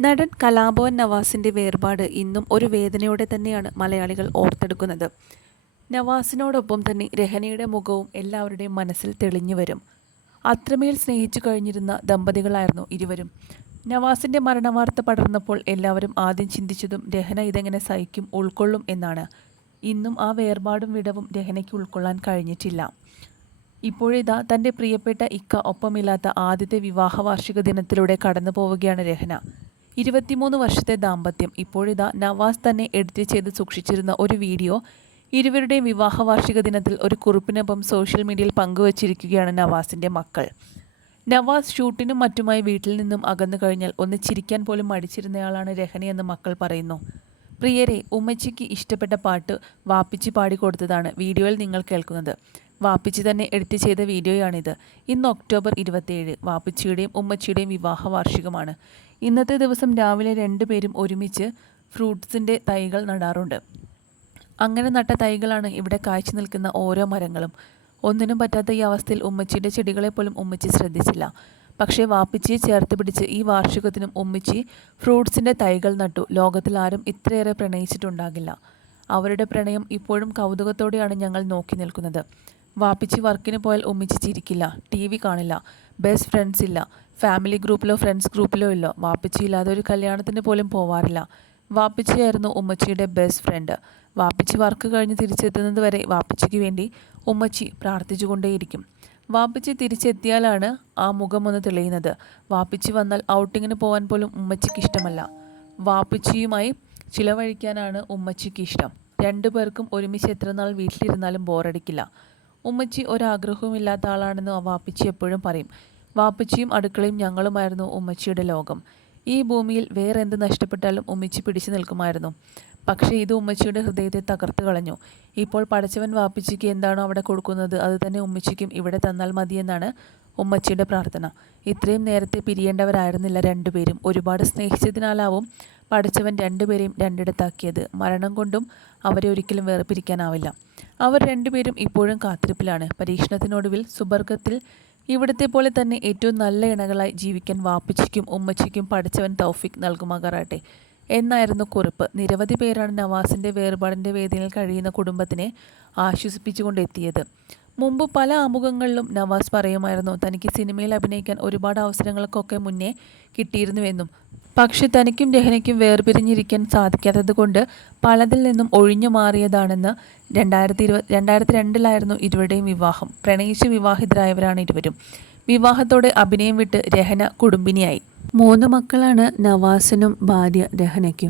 നടൻ കലാഭവൻ നവാസിന്റെ വേർപാട് ഇന്നും ഒരു വേദനയോടെ തന്നെയാണ് മലയാളികൾ ഓർത്തെടുക്കുന്നത്. നവാസിനോടൊപ്പം തന്നെ രഹനയുടെ മുഖവും എല്ലാവരുടെയും മനസ്സിൽ തെളിഞ്ഞു വരും. അത്രമേൽ സ്നേഹിച്ചു കഴിഞ്ഞിരുന്ന ദമ്പതികളായിരുന്നു ഇരുവരും. നവാസിന്റെ മരണവാർത്ത പടർന്നപ്പോൾ എല്ലാവരും ആദ്യം ചിന്തിച്ചതും രഹന ഇതെങ്ങനെ സഹിക്കും ഉൾക്കൊള്ളും എന്നാണ്. ഇന്നും ആ വേർപാടും വിടവും രഹനയ്ക്ക് ഉൾക്കൊള്ളാൻ കഴിഞ്ഞിട്ടില്ല. ഇപ്പോഴിതാ തന്റെ പ്രിയപ്പെട്ട ഇക്ക ഒപ്പമില്ലാത്ത ആദ്യത്തെ വിവാഹ വാർഷിക ദിനത്തിലൂടെ കടന്നു പോവുകയാണ് രഹന. ഇരുപത്തിമൂന്ന് വർഷത്തെ ദാമ്പത്യം. ഇപ്പോഴിതാ നവാസ് തന്നെ എഡിറ്റ് ചെയ്ത് സൂക്ഷിച്ചിരുന്ന ഒരു വീഡിയോ ഇരുവരുടെയും വിവാഹ വാർഷിക ദിനത്തിൽ ഒരു കുറിപ്പിനൊപ്പം സോഷ്യൽ മീഡിയയിൽ പങ്കുവച്ചിരിക്കുകയാണ് നവാസിന്റെ മക്കൾ. നവാസ് ഷൂട്ടിനും മറ്റുമായി വീട്ടിൽ നിന്നും അകന്നു കഴിഞ്ഞാൽ ഒന്ന് ചിരിക്കാൻ പോലും മടിച്ചിരുന്നയാളാണ് രഹനയെന്ന് മക്കൾ പറയുന്നു. പ്രിയരെ ഉമ്മച്ചിക്ക് ഇഷ്ടപ്പെട്ട പാട്ട് വാപ്പിച്ച് പാടിക്കൊടുത്തതാണ് വീഡിയോയിൽ നിങ്ങൾ കേൾക്കുന്നത്. വാപ്പിച്ചി തന്നെ എഡിറ്റ് ചെയ്ത വീഡിയോയാണിത്. ഇന്ന് ഒക്ടോബർ ഇരുപത്തിയേഴ്. വാപ്പിച്ചിയുടെയും ഉമ്മച്ചിയുടെയും വിവാഹ വാർഷികമാണ്. ഇന്നത്തെ ദിവസം രാവിലെ രണ്ടുപേരും ഒരുമിച്ച് ഫ്രൂട്ട്സിന്റെ തൈകൾ നടാറുണ്ട്. അങ്ങനെ നട്ട തൈകളാണ് ഇവിടെ കാഴ്ച നിൽക്കുന്ന ഓരോ മരങ്ങളും. ഒന്നിനും പറ്റാത്ത ഈ അവസ്ഥയിൽ ഉമ്മച്ചിയുടെ ചെടികളെ പോലും ഉമ്മച്ചി ശ്രദ്ധിച്ചില്ല. പക്ഷേ വാപ്പിച്ചിയെ ചേർത്ത് പിടിച്ച് ഈ വാർഷികത്തിനും ഉമ്മച്ചി ഫ്രൂട്ട്സിന്റെ തൈകൾ നട്ടു. ലോകത്തിൽ ആരും ഇത്രയേറെ പ്രണയിച്ചിട്ടുണ്ടാകില്ല. അവരുടെ പ്രണയം ഇപ്പോഴും കൗതുകത്തോടെയാണ് ഞങ്ങൾ നോക്കി നിൽക്കുന്നത്. വാപ്പിച്ചി വർക്കിന് പോയാൽ ഉമ്മിച്ചി ചിരിക്കില്ല ടി വി കാണില്ല. ബെസ്റ്റ് ഫ്രണ്ട്സ് ഇല്ല. ഫാമിലി ഗ്രൂപ്പിലോ ഫ്രണ്ട്സ് ഗ്രൂപ്പിലോ ഇല്ല. വാപ്പിച്ചി ഇല്ലാതെ ഒരു കല്യാണത്തിന് പോലും പോവാറില്ല. വാപ്പിച്ചിയായിരുന്നു ഉമ്മച്ചിയുടെ ബെസ്റ്റ് ഫ്രണ്ട്. വാപ്പിച്ചി വർക്ക് കഴിഞ്ഞ് തിരിച്ചെത്തുന്നത് വരെ വാപ്പിച്ചിക്ക് വേണ്ടി ഉമ്മച്ചി പ്രാർത്ഥിച്ചുകൊണ്ടേയിരിക്കും. വാപ്പിച്ചി തിരിച്ചെത്തിയാലാണ് ആ മുഖം ഒന്ന് തെളിയുന്നത്. വാപ്പിച്ചി വന്നാൽ ഔട്ടിങ്ങിന് പോകാൻ പോലും ഉമ്മച്ചിക്ക് ഇഷ്ടമല്ല. വാപ്പിച്ചിയുമായി ചിലവഴിക്കാനാണ് ഉമ്മച്ചിക്ക് ഇഷ്ടം. രണ്ടു പേർക്കും ഒരുമിച്ച് എത്ര നാൾ വീട്ടിലിരുന്നാലും ബോറടിക്കില്ല. ഉമ്മച്ചി ഒരാഗ്രഹവുമില്ലാത്ത ആളാണെന്ന് വാപ്പച്ചി എപ്പോഴും പറയും. വാപ്പച്ചിയും അടുക്കളയും ഞങ്ങളുമായിരുന്നു ഉമ്മച്ചിയുടെ ലോകം. ഈ ഭൂമിയിൽ വേറെ എന്ത് നഷ്ടപ്പെട്ടാലും ഉമ്മച്ചി പിടിച്ചു നിൽക്കുമായിരുന്നു. പക്ഷേ ഇത് ഉമ്മച്ചിയുടെ ഹൃദയത്തെ തകർത്ത് കളഞ്ഞു. ഇപ്പോൾ പടച്ചവൻ വാപ്പിച്ചിക്ക് എന്താണോ അവിടെ കൊടുക്കുന്നത് അത് തന്നെ ഉമ്മച്ചിക്കും ഇവിടെ തന്നാൽ മതിയെന്നാണ് ഉമ്മച്ചിയുടെ പ്രാർത്ഥന. ഇത്രയും നേരത്തെ പിരിയേണ്ടവരായിരുന്നില്ല രണ്ടുപേരും. ഒരുപാട് സ്നേഹിച്ചതിനാലാവും പഠിച്ചവൻ രണ്ടുപേരെയും രണ്ടിടത്താക്കിയത്. മരണം കൊണ്ടും അവരെ ഒരിക്കലും വേർപിരിക്കാനാവില്ല. അവർ രണ്ടുപേരും ഇപ്പോഴും കാത്തിരിപ്പിലാണ്. പരീക്ഷണത്തിനൊടുവിൽ സുബർഗത്തിൽ ഇവിടുത്തെ പോലെ തന്നെ ഏറ്റവും നല്ല ഇണകളായി ജീവിക്കാൻ വാപ്പിച്ചിക്കും ഉമ്മച്ചിക്കും പഠിച്ചവൻ തൗഫിക് നൽകുമാകാറാട്ടെ എന്നായിരുന്നു കുറിപ്പ്. നിരവധി പേരാണ് നവാസിന്റെ വേർപാടിന്റെ വേദിയിൽ കഴിയുന്ന കുടുംബത്തിനെ ആശ്വസിപ്പിച്ചുകൊണ്ടെത്തിയത്. മുമ്പ് പല ആമുഖങ്ങളിലും നവാസ് പറയുമായിരുന്നു തനിക്ക് സിനിമയിൽ അഭിനയിക്കാൻ ഒരുപാട് അവസരങ്ങൾക്കൊക്കെ മുന്നേ കിട്ടിയിരുന്നുവെന്നും പക്ഷെ തനിക്കും രഹനയ്ക്കും വേർപിരിഞ്ഞിരിക്കാൻ സാധിക്കാത്തത് കൊണ്ട് പലതിൽ നിന്നും ഒഴിഞ്ഞു മാറിയതാണെന്ന് രണ്ടായിരത്തി ഇരുപത് രണ്ടായിരത്തി രണ്ടിലായിരുന്നു ഇരുവരുടെയും വിവാഹം. പ്രണയിച്ച് വിവാഹിതരായവരാണ് ഇരുവരും. വിവാഹത്തോടെ അഭിനയം വിട്ട് രഹന കുടുംബിനിയായി. മൂന്ന് മക്കളാണ് നവാസിനും ഭാര്യ രഹനയ്ക്കും.